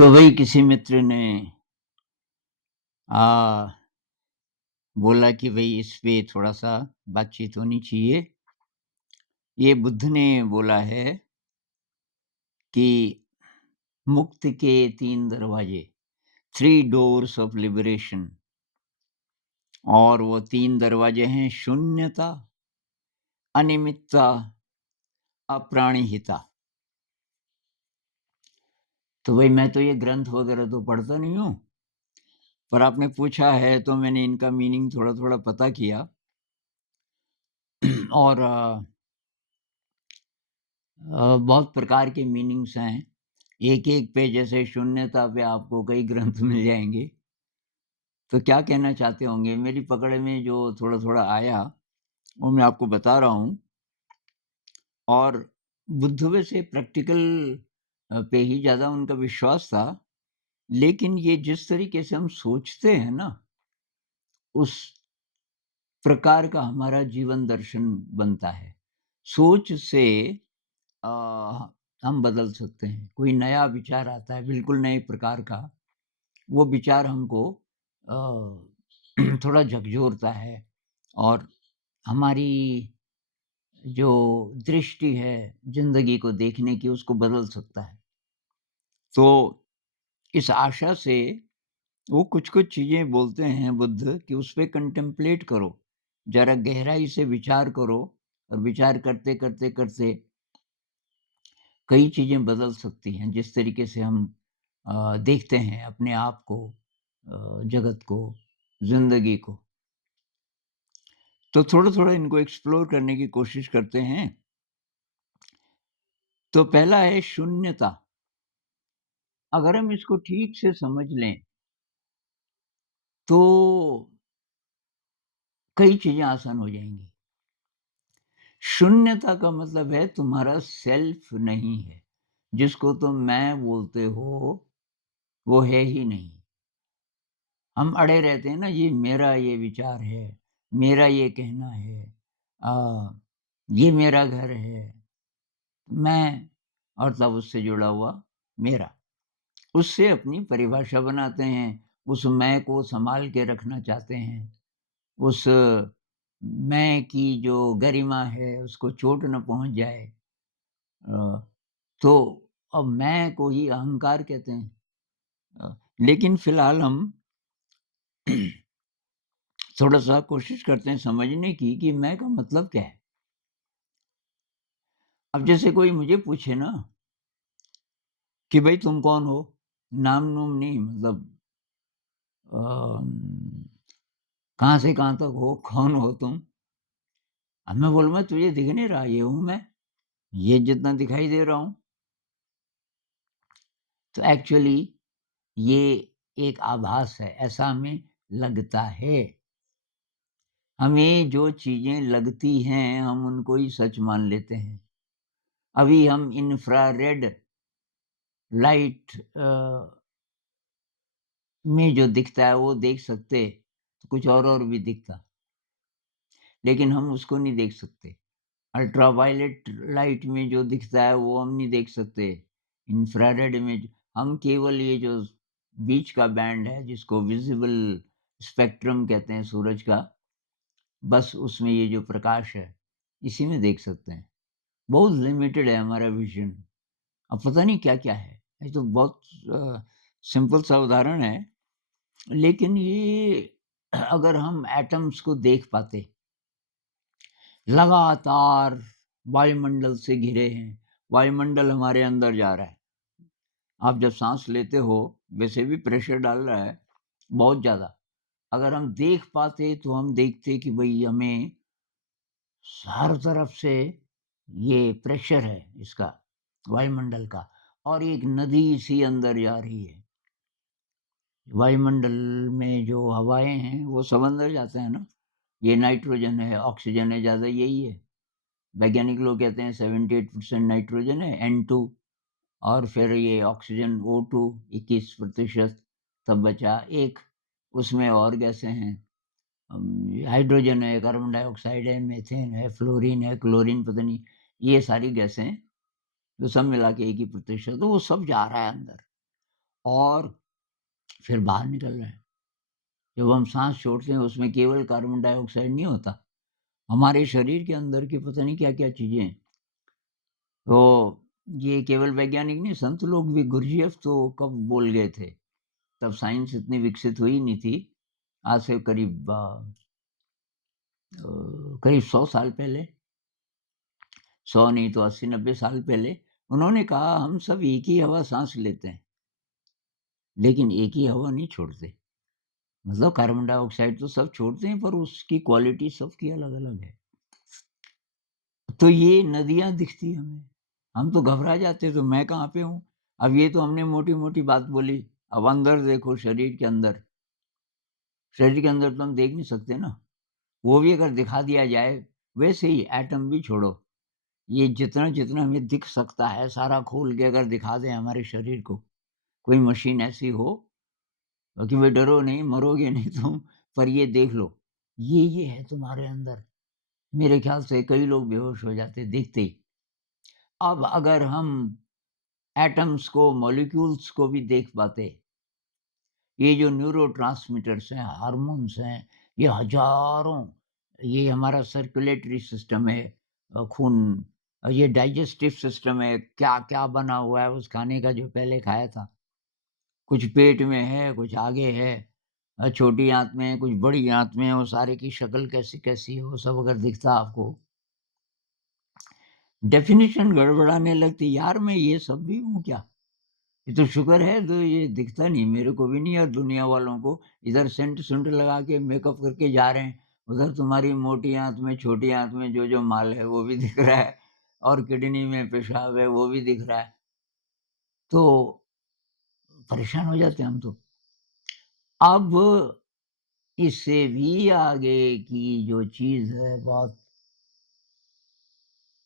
तो वही किसी मित्र ने आ, बोला कि भई इस पे थोड़ा-सा बातचीत होनी चाहिए। ये बुद्ध ने बोला है कि मुक्ति के 3 दरवाजे, 3 डोर्स ऑफ लिबरेशन, और वो 3 दरवाजे हैं शून्यता, अनिमित्ता, अप्राणिहिता। तो भई मैं तो ये ग्रंथ वगैरह तो पढ़ता नहीं हूँ, पर आपने पूछा है तो मैंने इनका मीनिंग थोड़ा-थोड़ा पता किया। और बहुत प्रकार के मीनिंग्स हैं। एक-एक पे जैसे शून्यता पे आपको कई ग्रंथ मिल जाएँगे। तो क्या कहना चाहते होंगे? मेरी पकड़ में जो थोड़ा-थोड़ा आया, वो मैं आपको बता रहा हूँ। और बुद्ध वैसे प्रैक्टिकल पे ही ज़्यादा उनका विश्वास था, लेकिन ये जिस तरीके से हम सोचते हैं ना, उस प्रकार का हमारा जीवन दर्शन बनता है। सोच से अ, हम बदल सकते हैं। कोई नया विचार आता है, बिल्कुल नए प्रकार का, वो विचार हमको अ, थोड़ा झकझोरता है और हमारी जो दृष्टि है ज़िंदगी को देखने की, उसको बदल सकता है। तो इस आशा से वो कुछ-कुछ चीज़ें बोलते हैं बुद्ध कि उस पे कंटेम्पलेट करो, ज़रा गहराई से विचार करो, और विचार करते कई चीज़ें बदल सकती हैं, जिस तरीके से हम देखते हैं अपने आप को, जगत को, ज़िंदगी को। तो थोड़ा-थोड़ा इनको एक्सप्लोर करने की कोशिश करते हैं। तो पहला है शून्यता। अगर हम इसको ठीक से समझ लें, तो कई चीज़ें आसान हो जाएँगी। शून्यता का मतलब है तुम्हारा सेल्फ नहीं है। जिसको तुम मैं बोलते हो, वो है ही नहीं। हम अड़े रहते हैं ना, ये विचार है, मेरा ये कहना है, ये मेरा घर है, मैं, और तब उससे जुड़ा हुआ मेरा। उससे अपनी परिभाषा बनाते हैं, उस मैं को सँभाल के रखना चाहते हैं। उस मैं की जो गरिमा है, उसको चोट ना पहुँच जाए। अ, तो अब मैं को ही अहंकार कहते हैं। लेकिन फ़िलहाल हम थोड़ा-सा कोशिश करते हैं समझने की कि मैं का मतलब क्या है? अब जैसे कोई मुझे पूछे ना कि भई तुम कौन हो? नाम-नूम नहीं, मतलब अम, कहाँ से कहाँ तक हो? कौन हो तुम? अब मैं बोलूँगा तुझे दिख नहीं रहा, ये हूँ मैं, ये जितना दिखाई दे रहा हूँ। तो एक्चुअली ये एक आभास है, ऐसा हमें लगता है। हमें जो चीज़ें लगती हैं, हम उनको ही सच मान लेते हैं। अभी हम इंफ्रारेड लाइट में जो दिखता है वो देख सकते, तो कुछ और भी दिखता, लेकिन हम उसको नहीं देख सकते। अल्ट्रावायलेट लाइट में जो दिखता है वो हम नहीं देख सकते। इंफ्रारेड में हम केवल ये जो बीच का बैंड है, जिसको विज़िबल स्पेक्ट्रम कहते हैं सूरज का, बस उसमें ये जो प्रकाश है, इसी में देख सकते हैं। बहुत लिमिटेड है हमारा विज़न। अब पता नहीं क्या-क्या है। ये तो बहुत सिंपल सा उदाहरण है, लेकिन ये अगर हम एटम्स को देख पाते, लगातार वायुमंडल से घिरे हैं, वायुमंडल हमारे अंदर जा रहा है। आप जब साँस लेते हो, वैसे भी प्रेशर डाल रहा है, बहुत ज़्यादा। अगर हम देख पाते तो हम देखते कि भई हमें हर तरफ से ये प्रेशर है इसका, वायुमंडल का, और एक नदी सी अंदर जा रही है। वायुमंडल में जो हवाएँ हैं, वो सब अंदर जाते हैं ना। ये नाइट्रोजन है, ऑक्सीजन है, ज़्यादा यही है। वैज्ञानिक लोग कहते हैं 78% नाइट्रोजन है, N2, और फिर ये ऑक्सीजन O2 21%, तब बचा 1, उसमें और गैसें हैं। हाइड्रोजन है, कार्बन डाइऑक्साइड है, मीथेन है, फ्लोरीन है, क्लोरीन, पता नहीं, ये सारी गैसें, तो सब मिला के 1 ही प्रतिशत, तो वो सब जा रहा है अंदर। और फिर बाहर निकल रहे हैं। जब हम साँस छोड़ते हैं उसमें केवल कार्बन डाइऑक्साइड नहीं होता, हमारे शरीर के अंदर की पता नहीं क्या-क्या चीज़ें हैं। तो ये केवल वैज्ञानिक नहीं, संत लोग भी गुरजेफ तो कब बोल गए थे, तब साइंस इतनी विकसित हुई नहीं थी। आज से करीब 100 साल पहले, 100 नहीं तो 80-90 साल पहले उन्होंने कहा हम सब एक ही हवा साँस लेते हैं, लेकिन एक ही हवा नहीं छोड़ते। मतलब कार्बन डाइऑक्साइड तो सब छोड़ते हैं पर उसकी क्वालिटी सबकी अलग-अलग है। तो ये नदियाँ दिखती हमें, हम तो घबरा जाते तो मैं कहाँ पे हूँ? अब ये तो हमने मोटी-मोटी बात बोली, अब अंदर देखो शरीर के अंदर तो हम देख नहीं सकते ना। वो भी अगर दिखा दिया जाए, वैसे ही एटम भी छोड़ो, ये जितना-जितना हमें दिख सकता है सारा खोल के अगर दिखा दें हमारे शरीर को, कोई मशीन ऐसी हो कि भाई डरो नहीं, मरोगे नहीं तुम, पर ये देख लो, ये है तुम्हारे अंदर। मेरे ख्याल से कई लोग बेहोश हो जाते देखते ही। अब अगर हम एटम्स को, मॉलिक्यूल्स को भी देख पाते, ये जो न्यूरोट्रांसमीटर्स हैं, हार्मोन्स हैं, ये हज़ारों, ये हमारा सर्कुलेटरी सिस्टम है, खून, ये डाइजेस्टिव सिस्टम है, क्या-क्या बना हुआ है उस खाने का जो पहले खाया था। कुछ पेट में है, कुछ आगे है, छोटी आँत में है, कुछ बड़ी आँत में है, वो सारे की शक्ल कैसी-कैसी है, वो सब अगर दिखता आपको, डेफ़िनिशन गड़बड़ाने लगती, यार मैं ये सब भी हूँ क्या? ये तो शुक्र है तो ये दिखता नहीं, मेरे को भी नहीं और दुनिया वालों को। इधर सेंट-सुंट लगा के मेकअप करके जा रहे हैं, उधर तुम्हारी मोटी आँत में, छोटी आँत में जो-जो माल है वो भी दिख रहा है और किडनी में पेशाब है वो भी दिख रहा है। तो परेशान हो जाते हैं हम तो। अब इससे भी आगे की जो चीज़ है बहुत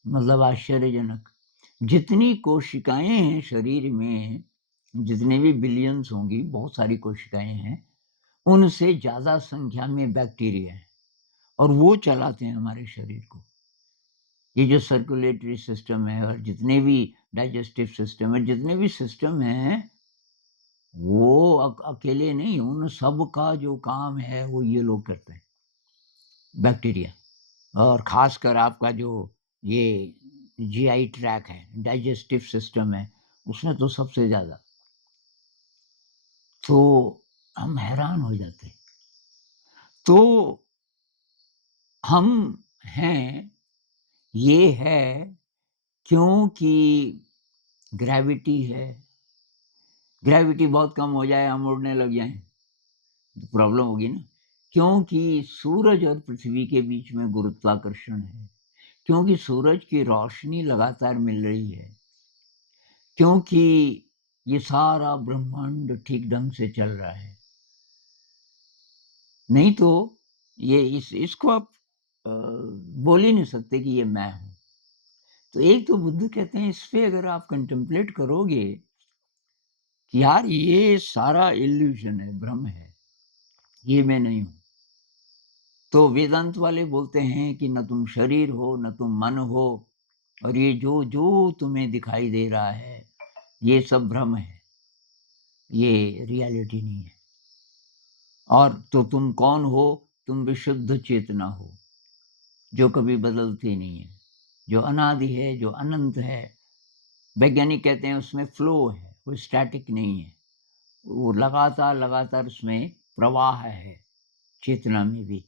मतलब आश्चर्यजनक, जितनी कोशिकाएँ हैं शरीर में, जितने भी बिलियंस होंगी, बहुत सारी कोशिकाएँ हैं, उनसे ज़्यादा संख्या में बैक्टीरिया हैं और वो चलाते हैं हमारे शरीर को। ये जो सर्कुलेटरी सिस्टम है और जितने भी डाइजेस्टिव सिस्टम है, जितने भी सिस्टम हैं, वो अकेले नहीं, उन सब का जो काम है, वो ये लोग करते हैं, बैक्टीरिया। और ख़ासकर आपका जो ये जीआई ट्रैक है, डाइजेस्टिव सिस्टम है, उसमें तो सबसे ज़्यादा। तो हम हैरान हो जाते हैं। तो हम हैं, ये है क्योंकि ग्रेविटी है, ग्रेविटी बहुत कम हो जाए, हम उड़ने लग जाएँ, तो प्रॉब्लम होगी ना। क्योंकि सूरज और पृथ्वी के बीच में गुरुत्वाकर्षण है, क्योंकि सूरज की रोशनी लगातार मिल रही है, क्योंकि ये सारा ब्रह्मांड ठीक ढंग से चल रहा है। नहीं तो ये इसको आप बोल ही नहीं सकते कि ये मैं हूँ। तो एक तो बुद्ध कहते हैं इस पे अगर आप कंटेम्पलेट करोगे कि यार ये सारा इल्यूज़न है, भ्रम है, ये मैं नहीं हूँ। तो वेदांत वाले बोलते हैं कि न तुम शरीर हो, न तुम मन हो और ये जो तुम्हें दिखाई दे रहा है, ये सब भ्रम है, ये रियलिटी नहीं है। और तो तुम कौन हो? तुम विशुद्ध चेतना हो, जो कभी बदलती नहीं है, जो अनादि है, जो अनंत है। वैज्ञानिक कहते हैं उसमें फ्लो है, कोई स्टैटिक नहीं है। वो लगातार उसमें प्रवाह है, चेतना में भी।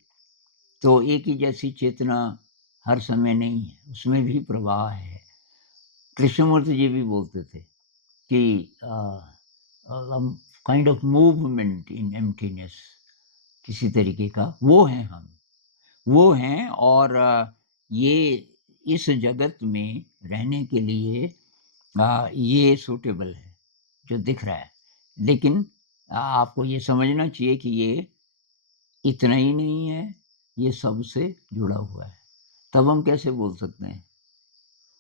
तो एक ही जैसी चेतना हर समय नहीं है, उसमें भी प्रवाह है। कृष्णमूर्ति जी भी बोलते थे कि kind of movement in emptiness, किसी तरीके का वो हैं हम। वो हैं और ये इस जगत में रहने के लिए ये सूटेबल है, जो दिख रहा है। लेकिन आपको ये समझना चाहिए कि ये इतना ही नहीं है, ये सबसे जुड़ा हुआ है। तब हम कैसे बोल सकते हैं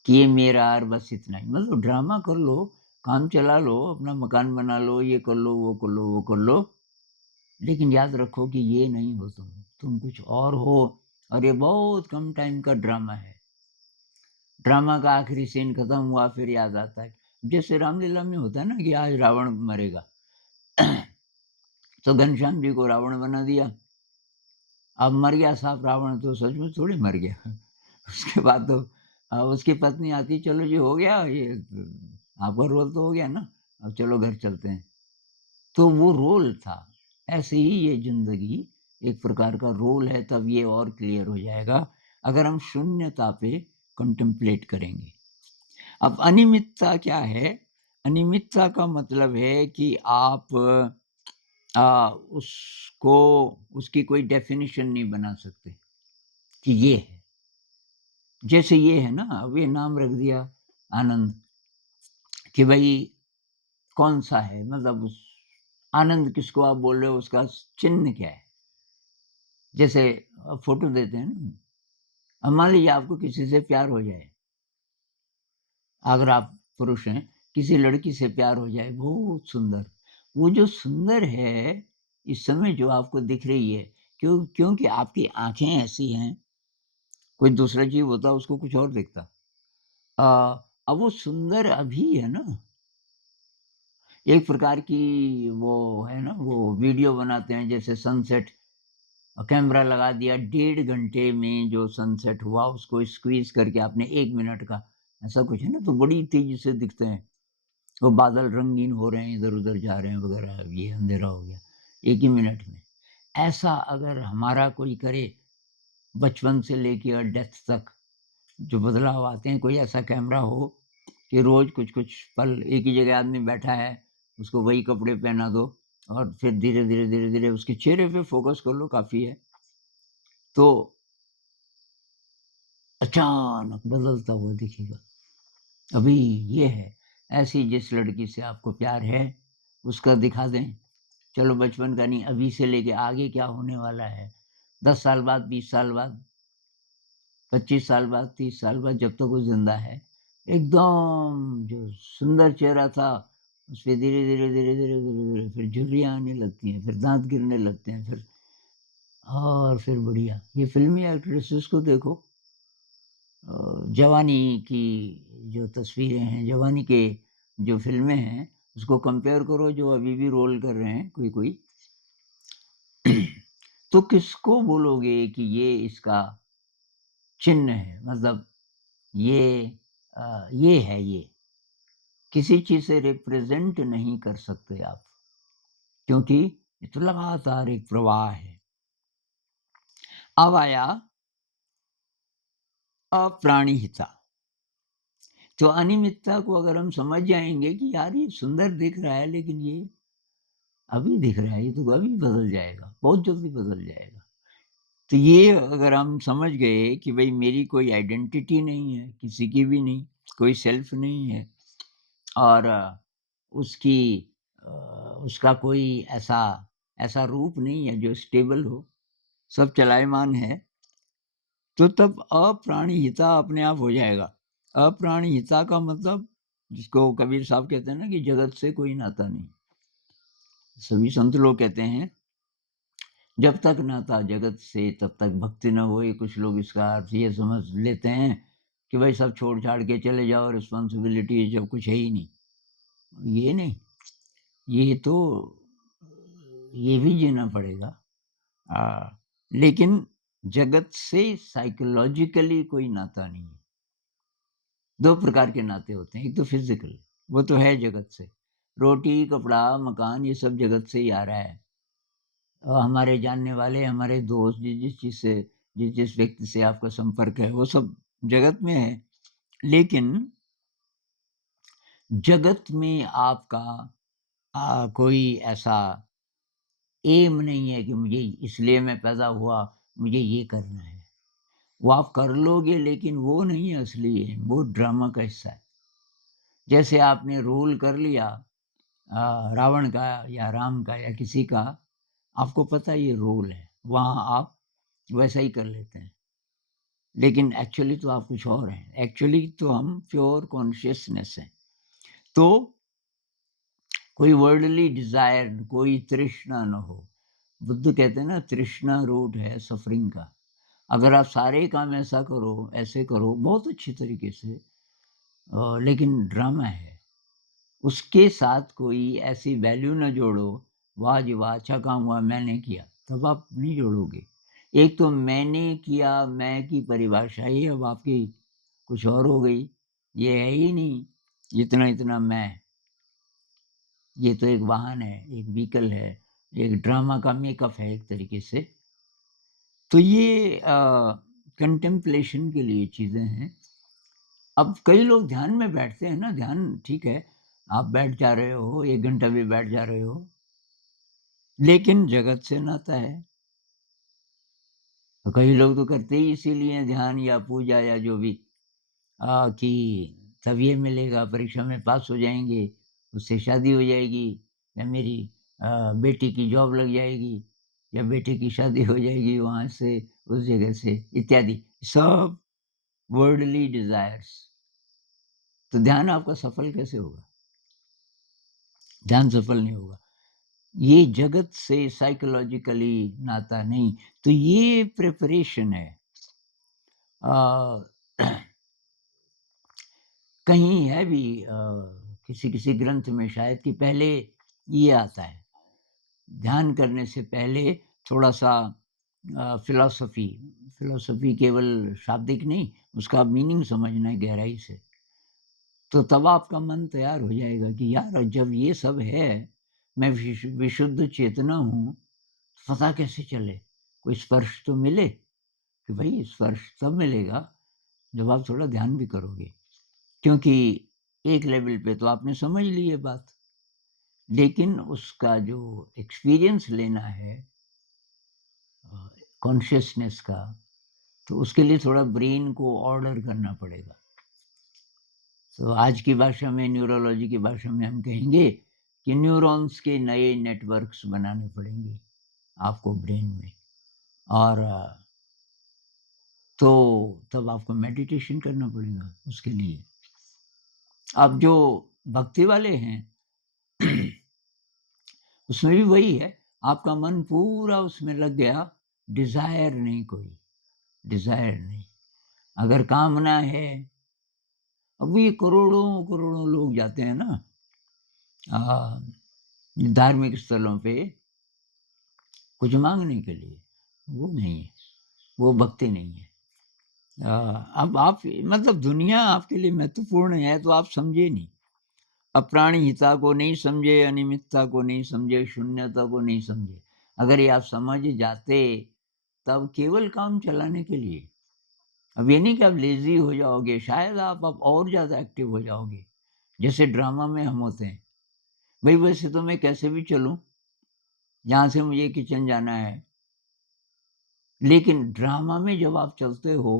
कि ये मेरा और बस इतना ही। मतलब ड्रामा कर लो, काम चला लो, अपना मकान बना लो, ये कर लो, वो कर लो, वो कर लो, लेकिन याद रखो कि ये नहीं हो तुम कुछ और हो और ये बहुत कम टाइम का ड्रामा है। ड्रामा का आखिरी सीन खत्म हुआ फिर याद आता है। जैसे रामलीला में होता है ना कि आज रावण मरेगा, तो घनश्याम जी को रावण बना दिया। अब मर गया साहब रावण, तो सच में थोड़ी मर गया। उसके बाद तो उसकी पत्नी आती, चलो जी हो गया ये, आपका रोल तो हो गया ना, अब चलो घर चलते हैं। तो वो रोल था। ऐसे ही ये ज़िंदगी एक प्रकार का रोल है, तब ये और क्लियर हो जाएगा अगर हम शून्यता पे कंटेम्पलेट करेंगे। अब अनिमित्ता क्या है? अनिमित्ता का मतलब है कि आप उसको उसकी कोई डेफ़िनिशन नहीं बना सकते कि ये है। जैसे ये है ना, अब ये नाम रख दिया आनंद, कि भई कौन-सा है? मतलब उस आनंद किसको आप बोल रहे हो, उसका चिन्ह क्या है? जैसे फ़ोटो देते हैं ना, अब मान लीजिए आपको किसी से प्यार हो जाए, अगर आप पुरुष हैं, किसी लड़की से प्यार हो जाए, बहुत सुंदर, वो जो सुंदर है, इस समय जो आपको दिख रही है, क्योंकि आपकी आँखें ऐसी हैं, कोई दूसरा जीव होता उसको कुछ और दिखता। अब वो सुंदर अभी है ना, एक प्रकार की वो है ना, वो वीडियो बनाते हैं जैसे सनसेट, कैमरा लगा दिया, 1.5 घंटे में जो सनसेट हुआ उसको स्क्वीज़ करके आपने 1 मिनट का, ऐसा कुछ है ना, तो बड़ी तेज़ी से दिखते हैं। वो बादल रंगीन हो रहे हैं, इधर-उधर जा रहे हैं वगैरह, ये अंधेरा हो गया, 1 ही मिनट में। ऐसा अगर हमारा कोई करे, बचपन से लेके डेथ तक जो बदलाव आते हैं, कोई ऐसा कैमरा हो कि रोज़ कुछ-कुछ पल एक ही जगह आदमी बैठा है, उसको वही कपड़े पहना दो और फिर धीरे-धीरे, धीरे-धीरे उसके चेहरे पे फ़ोकस कर लो, काफ़ी है। तो अचानक बदलता हुआ दिखेगा। अभी ये है, ऐसी जिस लड़की से आपको प्यार है, उसका दिखा दें। चलो बचपन का नहीं, अभी से लेके आगे क्या होने वाला है, 10 साल बाद, 20 साल बाद, 25 साल बाद, 30 साल बाद, जब तक वो ज़िंदा है, एकदम जो सुंदर चेहरा था, उसपे धीरे-धीरे, धीरे-धीरे, धीरे-धीरे फिर झुर्रियाँ आने लगती हैं, फिर दाँत गिरने लगते हैं, फिर और फिर बढ़िया। ये फ़िल्मी एक्ट्रेसेस को देखो, जवानी की जो तस्वीरें हैं, जवानी के जो फ़िल्में हैं, उसको कंपेयर करो जो अभी भी रोल कर रहे हैं कोई-कोई, तो किसको बोलोगे कि ये इसका चिन्ह है? मतलब ये ये है ये। किसी चीज़ से रिप्रेज़ेंट नहीं कर सकते आप, क्योंकि ये तो लगातार एक प्रवाह है। अब आया अप्राणिहिता। तो अनिमित्ता को अगर हम समझ जाएँगे कि यार ये सुंदर दिख रहा है, लेकिन ये अभी दिख रहा है, ये तो अभी बदल जाएगा, बहुत जल्दी बदल जाएगा। तो ये अगर हम समझ गए कि भई मेरी कोई आइडेंटिटी नहीं है, किसी की भी नहीं, कोई सेल्फ नहीं है और उसकी अ, उसका कोई ऐसा ऐसा रूप नहीं है जो स्टेबल हो, सब चलायमान है, तो तब अप्राणिहिता अपने आप हो जाएगा। अप्राणिहिता का मतलब, जिसको कबीर साहब कहते हैं ना कि जगत से कोई नाता नहीं। सभी संत लोग कहते हैं, जब तक नाता जगत से तब तक भक्ति न होए। कुछ लोग इसका अर्थ ये समझ लेते हैं कि भाई सब छोड़-छाड़ के चले जाओ, रिस्पॉन्सिबिलिटी जब कुछ है ही नहीं। ये नहीं, ये तो ये भी जीना पड़ेगा। लेकिन जगत से साइकोलॉजिकली कोई नाता नहीं है। 2 प्रकार के नाते होते हैं, एक तो फिज़िकल, वो तो है जगत से। रोटी, कपड़ा, मकान ये सब जगत से ही आ रहा है। हमारे जानने वाले, हमारे दोस्त जिस-जिस चीज़ से जिस-जिस व्यक्ति से आपका संपर्क है, वो सब जगत में है। लेकिन जगत में आपका कोई ऐसा एम नहीं है कि मुझे इसलिए मैं पैदा हुआ, मुझे ये करना है। वो आप कर लोगे, लेकिन वो नहीं है असली एम, वो ड्रामा का हिस्सा है। जैसे आपने रोल कर लिया रावण का या राम का या किसी का, आपको पता है ये रोल है, वहाँ आप वैसा ही कर लेते हैं। लेकिन एक्चुअली तो आप कुछ और हैं, एक्चुअली तो हम प्योर कॉन्शियसनेस हैं। तो कोई वर्ल्डली डिज़ायर, कोई तृष्णा ना हो। बुद्ध कहते हैं ना, तृष्णा रूट है सफ़रिंग का। अगर आप सारे काम ऐसा करो, ऐसे करो बहुत अच्छी तरीके से, लेकिन ड्रामा है, उसके साथ कोई ऐसी वैल्यू ना जोड़ो, वाह जी वाह! अच्छा काम हुआ मैंने किया, तब आप नहीं जोड़ोगे। एक तो मैंने किया, मैं की परिभाषा ही अब आपकी कुछ और हो गई। ये है ही नहीं, इतना-इतना मैं। ये तो एक वाहन है, एक व्हीकल है, एक ड्रामा का मेकअप है एक तरीके से। तो ये कंटेम्पलेशन के लिए चीज़ें हैं। अब कई लोग ध्यान में बैठते हैं ना, ध्यान ठीक है, आप बैठ जा रहे हो, 1 घंटा भी बैठ जा रहे हो, लेकिन जगत से नाता है। तो कई लोग तो करते ही इसीलिए हैं ध्यान या पूजा या जो भी कि तब ये मिलेगा, परीक्षा में पास हो जाएँगे, उससे शादी हो जाएगी या मेरी बेटी की जॉब लग जाएगी या बेटे की शादी हो जाएगी वहाँ से, उस जगह से इत्यादि। सब वर्ल्डली डिज़ायर्स। तो ध्यान आपका सफल कैसे होगा? ध्यान सफल नहीं होगा। ये जगत से साइकोलॉजिकली नाता नहीं, तो ये प्रिपरेशन है। अ, कहीं है भी किसी-किसी ग्रंथ में शायद कि पहले ये आता है, ध्यान करने से पहले थोड़ा-सा फ़िलॉसफ़ी फ़िलॉसफ़ी केवल शाब्दिक नहीं, उसका मीनिंग समझना है गहराई से। तो तब आपका मन तैयार हो जाएगा कि यार जब ये सब है, मैं विशुद्ध चेतना हूँ, पता कैसे चले? कोई स्पर्श तो मिले, कि भई स्पर्श तब मिलेगा जब आप थोड़ा ध्यान भी करोगे। क्योंकि एक लेवल पे तो आपने समझ ली ये बात, लेकिन उसका जो एक्सपीरियंस लेना है कॉन्शियसनेस का, तो उसके लिए थोड़ा ब्रेन को ऑर्डर करना पड़ेगा। तो आज की भाषा में न्यूरोलॉजी की भाषा में हम कहेंगे कि न्यूरॉन्स के नए नेटवर्क्स बनाने पड़ेंगे आपको ब्रेन में और तो तब आपको मेडिटेशन करना पड़ेगा उसके लिए। अब जो भक्ति वाले हैं उसमें भी वही है, आपका मन पूरा उसमें लग गया, डिज़ायर नहीं कोई, डिज़ायर नहीं। अगर कामना है, अब ये करोड़ों-करोड़ों लोग जाते हैं ना अ, धार्मिक स्थलों पे कुछ माँगने के लिए, वो नहीं है, वो भक्ति नहीं है। अब आप मतलब दुनिया आपके लिए महत्वपूर्ण है तो आप समझे नहीं। अप्राणिहिता को नहीं समझे, अनिमित्ता को नहीं समझे, शून्यता को नहीं समझे। अगर ये आप समझ जाते, तब केवल काम चलाने के लिए। अब ये नहीं कि आप लेज़ी हो जाओगे, शायद आप अब और ज़्यादा एक्टिव हो जाओगे, जैसे ड्रामा में हम होते हैं। भई वैसे तो मैं कैसे भी चलूँ, यहाँ से मुझे किचन जाना है, लेकिन ड्रामा में जब आप चलते हो,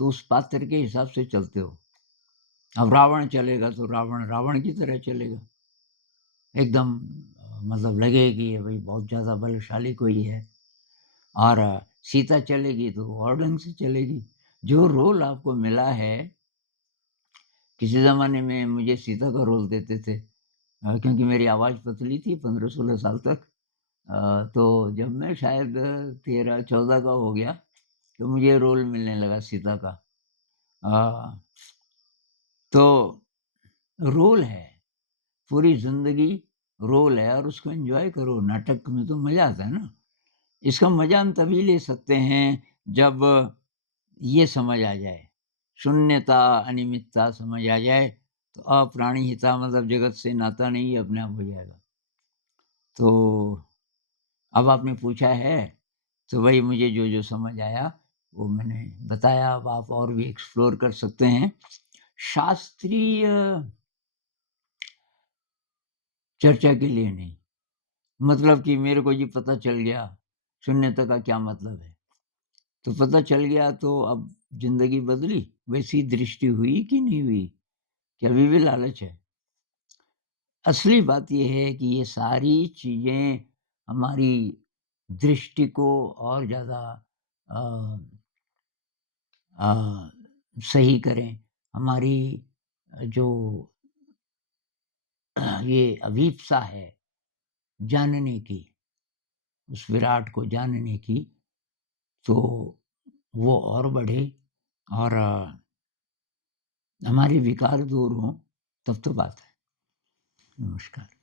तो उस पात्र के हिसाब से चलते हो। अब रावण चलेगा तो रावण, रावण की तरह चलेगा। एकदम मतलब लगे कि ये भई बहुत ज़्यादा बलशाली कोई है और सीता चलेगी तो और ढंग से चलेगी। जो रोल आपको मिला है, किसी ज़माने में मुझे सीता का रोल देते थे क्योंकि मेरी आवाज़ पतली थी 15-16 साल तक। तो जब मैं शायद 13-14 का हो गया, तो मुझे रोल मिलने लगा सीता का। अ, तो रोल है, पूरी ज़िंदगी रोल है और उसको एन्जॉय करो, नाटक में तो मज़ा आता है ना। इसका मज़ा हम तभी ले सकते हैं जब ये समझ आ जाए, शून्यता, अनिमित्ता समझ आ जाए, तो अप्राणिहिता मतलब जगत से नाता नहीं, ये अपने आप हो जाएगा। तो अब आपने पूछा है, तो वही मुझे जो-जो समझ आया, वो मैंने बताया, अब आप और भी एक्सप्लोर कर सकते हैं। शास्त्रीय चर्चा के लिए नहीं, मतलब कि मेरे को ये पता चल गया, शून्यता का क्या मतलब है। तो पता चल गया तो अब ज़िंदगी बदली? वैसी दृष्टि हुई कि नहीं हुई? कि अभी भी लालच है? असली बात ये है कि ये सारी चीज़ें हमारी दृष्टि को और ज़्यादा अ अ, सही करें। हमारी जो ये अभीप्सा है जानने की, उस विराट को जानने की, तो वो और बढ़े और हमारे विकार दूर हों, तब तो बात है। नमस्कार।